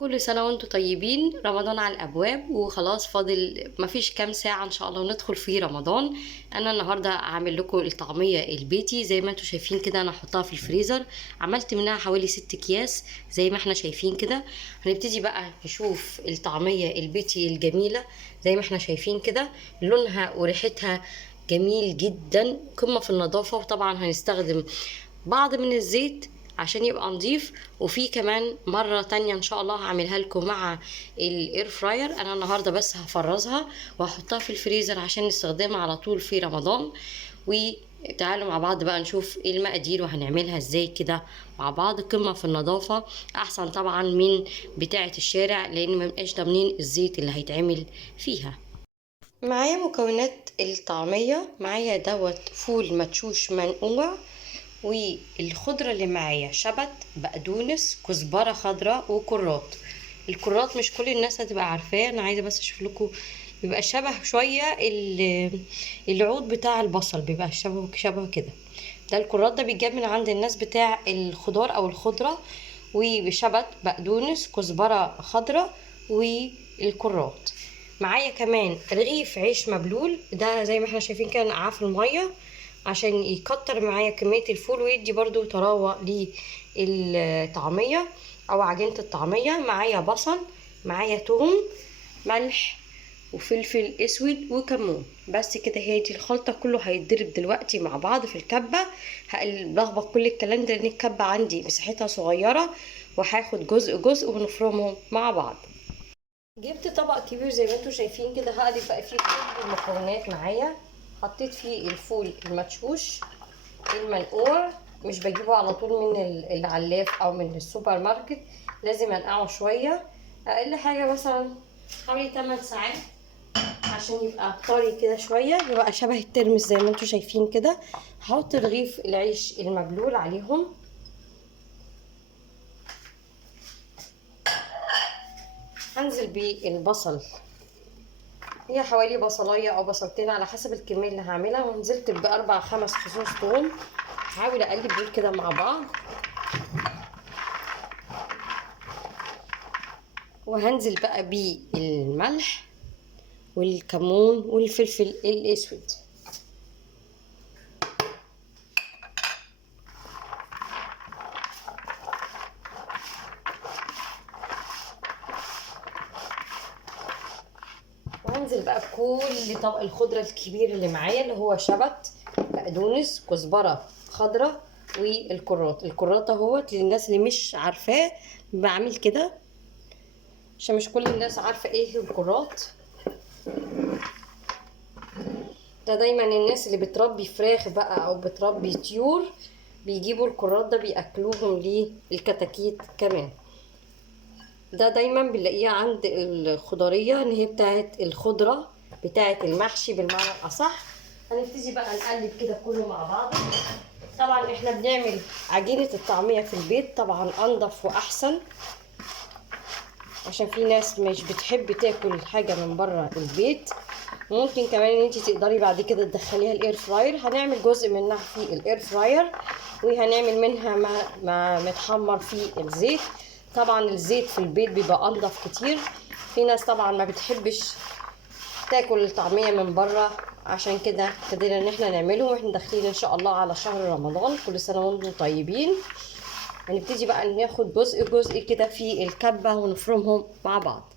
كل سنة وانتم طيبين. رمضان على الأبواب وخلاص، فاضل مفيش كام ساعة إن شاء الله ندخل في رمضان. أنا النهاردة هعمل لكم الطعمية البيتي زي ما انتم شايفين كده. أنا هحطها في الفريزر، عملت منها حوالي 6 أكياس زي ما احنا شايفين كده. هنبتدي بقى نشوف الطعمية البيتي الجميلة زي ما احنا شايفين كده. لونها وريحتها جميل جدا، قمة في النظافة. وطبعا هنستخدم بعض من الزيت عشان يبقى نضيف. وفي كمان مرة تانية ان شاء الله هعملها لكم مع الاير فراير. انا النهاردة بس هفرزها وهحطها في الفريزر عشان نستخدمها على طول في رمضان. وتعالوا مع بعض بقى نشوف ايه المقادير وهنعملها ازاي كده مع بعض. قمة في النظافة، احسن طبعا من بتاعة الشارع لان مبقاش ضامنين الزيت اللي هيتعمل فيها. معايا مكونات الطعمية. معايا فول مدشوش منقوع، والخضرة اللي معايا شبت، بقدونس، كزبرة خضراء، وكرات. الكرات مش كل الناس هتبقى عارفاه، انا عايزة بس اشوف لكم. بيبقى شبه شوية العود بتاع البصل، بيبقى شبه كده. ده الكرات ده بيتجاب من عند الناس بتاع الخضار او الخضرة. وشبت، بقدونس، كزبرة خضراء، والكرات. معايا كمان رغيف عيش مبلول، ده زي ما احنا شايفين كده نقعاه في الميه عشان يكتر معايا كميه الفول ويدي برضو طراوه للطعميه او عجينه الطعميه. معايا بصل، معايا توم، ملح، وفلفل اسود، وكمون. بس كده هي دي الخلطه. كله هيتضرب دلوقتي مع بعض في الكبه. هلخبط كل الكلام ده لان الكبه عندي مساحتها صغيره، وهاخد جزء جزء ونفرمهم مع بعض. جبت طبق كبير زي ما انتم شايفين كده. هقلب بقى فيه كل المكونات معايا. حطيت فيه الفول المدشوش المنقوع، مش بجيبه على طول من العلاف او من السوبر ماركت، لازم انقعه شويه. اقل حاجه مثلا حوالي 8 ساعات عشان يبقى طري كده شويه، يبقى شبه الترمس زي ما انتم شايفين كده. هحط رغيف العيش المبلول عليهم. هنزل بالبصل، هي حوالي بصلايه او بصلتين على حسب الكميه اللي هعملها. ونزلت باربع خمس فصوص ثوم. هحاول اقلب دول كده مع بعض. وهنزل بقى بالملح والكمون والفلفل الاسود. وهنزل بقى بكل طبق الخضره الكبير اللي معايا اللي هو شبت، بقدونس، كزبره خضراء، والكرات. الكرات اهوت للناس اللي مش عارفاه بعمل كده عشان مش كل الناس عارفه ايه الكرات. ده دايما الناس اللي بتربي فراخ بقى او بتربي طيور بيجيبوا الكرات ده بياكلوهم للكتاكيت كمان. ده دايما بنلاقيه عند الخضريه ان هي بتاعت الخضره بتاعت المحشي بالمعنى الاصح. هنبتدي بقى نقلب كده كله مع بعض. طبعا احنا بنعمل عجينه الطعميه في البيت، طبعا انضف واحسن عشان في ناس مش بتحب تاكل حاجه من بره البيت. ممكن كمان ان انت تقدري بعد كده تدخليها الاير فراير. هنعمل جزء منها في الاير فراير وهنعمل منها ما متحمر في الزيت. طبعا الزيت في البيت بيبقى انضف كتير. في ناس طبعا ما بتحبش تاكل الطعميه من بره، عشان كده ابتدينا ان احنا نعمله واحنا داخلين ان شاء الله على شهر رمضان. كل سنه وانتم طيبين. هنبتدي بقى ناخد جزء جزء كده في الكبه ونفرمهم مع بعض.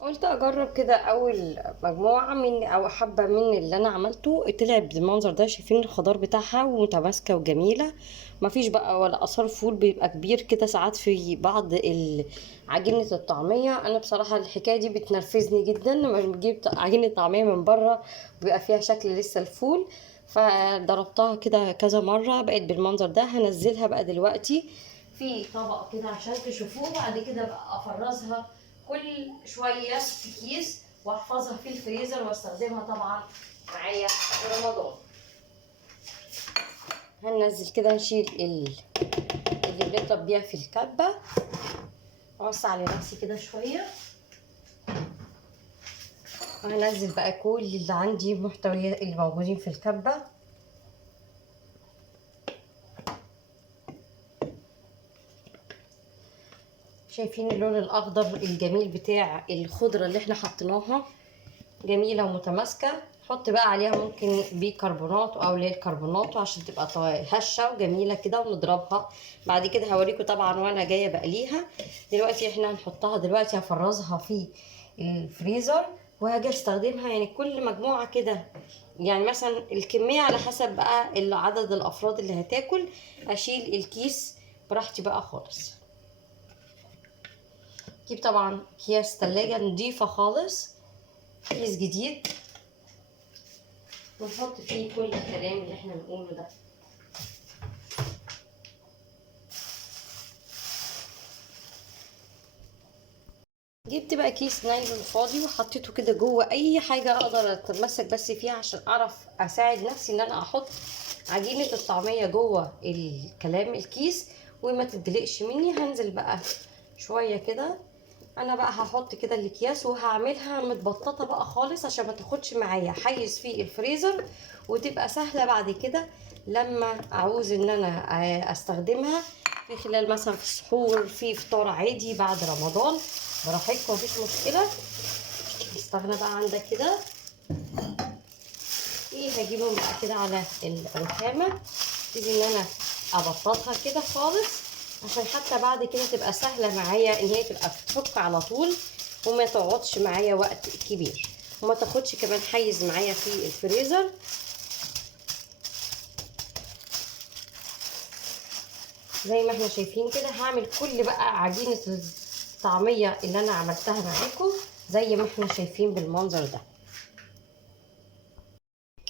قلت اجرب كده اول مجموعه من او حبه من اللي انا عملته. طلعت بالمنظر ده، شايفين الخضار بتاعها ومتماسكه وجميله. مفيش بقى ولا اثار فول بيبقى كبير كده ساعات في بعض عجينه الطعميه. انا بصراحه الحكايه دي بتنرفزني جدا لما بجيب عجينه طعميه من بره بيبقى فيها شكل لسه الفول. فضربتها كده كذا مره بقت بالمنظر ده. هنزلها بقى دلوقتي في طبق كده عشان تشوفوه. بعد كده بقى افرزها كل شويه في كيس واحفظها في الفريزر واستخدمها طبعا معايا في رمضان. هننزل كده نشيل اللي بنطلب بيها في الكبه. اوسع لنفسي كده شويه. وهنزل بقى كل اللي عندي محتويات اللي موجودين في الكبه. شايفين اللون الاخضر الجميل بتاع الخضره اللي احنا حطيناها، جميله ومتماسكه. نحط بقى عليها ممكن بيكربونات او للكربونات عشان تبقى هشه وجميله كده، ونضربها بعد كده. هوريكم طبعا وانا جايه بقليها. دلوقتي احنا هنحطها دلوقتي، هفرزها في الفريزر وهاجي استخدمها. يعني كل مجموعه كده، يعني مثلا الكميه على حسب بقى عدد الافراد اللي هتاكل، اشيل الكيس براحتي بقى خالص. جيب طبعا اكياس تلاجة نضيفة خالص، كيس جديد، ونحط فيه كل الكلام اللي احنا بنقوله ده. جبت بقى كيس نايلون فاضي وحطيته كده جوه اي حاجه اقدر اتمسك بس فيها، عشان اعرف اساعد نفسي ان انا احط عجينه الطعميه جوه الكلام الكيس وما تدلقش مني. هنزل بقى شويه كده. انا بقى هحط كده الاكياس وهعملها متبططه بقى خالص عشان ما تاخدش معايا حيز في الفريزر، وتبقى سهله بعد كده لما اعوز ان انا استخدمها في خلال مثلا في السحور، في فطار عادي بعد رمضان، براحتكم مفيش مشكله. استغنى بقى عندك كده. هجيبهم بقى كده على الرخامه، ابتدي ان انا ابططها كده خالص عشان حتى بعد كده تبقى سهله معايا ان هي تبقى بتفك على طول، وما تقعدش معايا وقت كبير، وما تاخدش كمان حيز معايا في الفريزر. زي ما احنا شايفين كده هعمل كل بقى عجينه الطعميه اللي انا عملتها معاكم زي ما احنا شايفين بالمنظر ده.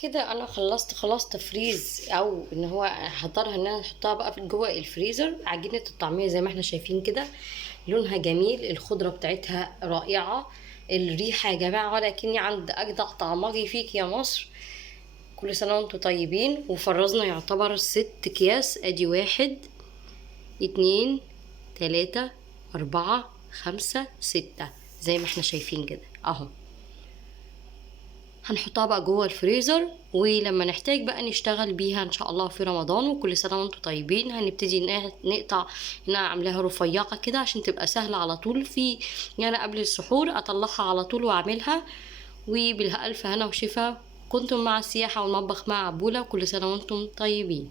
كده انا خلصت تفريز، او ان هو هحضرها ان انا احطها بقى في جوه الفريزر. عجينه الطعميه زي ما احنا شايفين كده، لونها جميل، الخضره بتاعتها رائعه، الريحه يا جماعه ولكني عند اجدع طعمجي فيك يا مصر. كل سنه وانتم طيبين. وفرزنا يعتبر 6 اكياس، ادي 1 2 3 4 5 6 زي ما احنا شايفين كده اهو. هنحطها بقى جوه الفريزر، ولما نحتاج بقى نشتغل بيها ان شاء الله في رمضان. وكل سنه وانتم طيبين. هنبتدي نقطع، ان انا عاملاها رفيعه كده عشان تبقى سهله على طول في يعني قبل السحور اطلعها على طول واعملها. وبالها الف هنا وشفا. كنتم مع السياحه والمطبخ مع عبوله. كل سنه وانتم طيبين.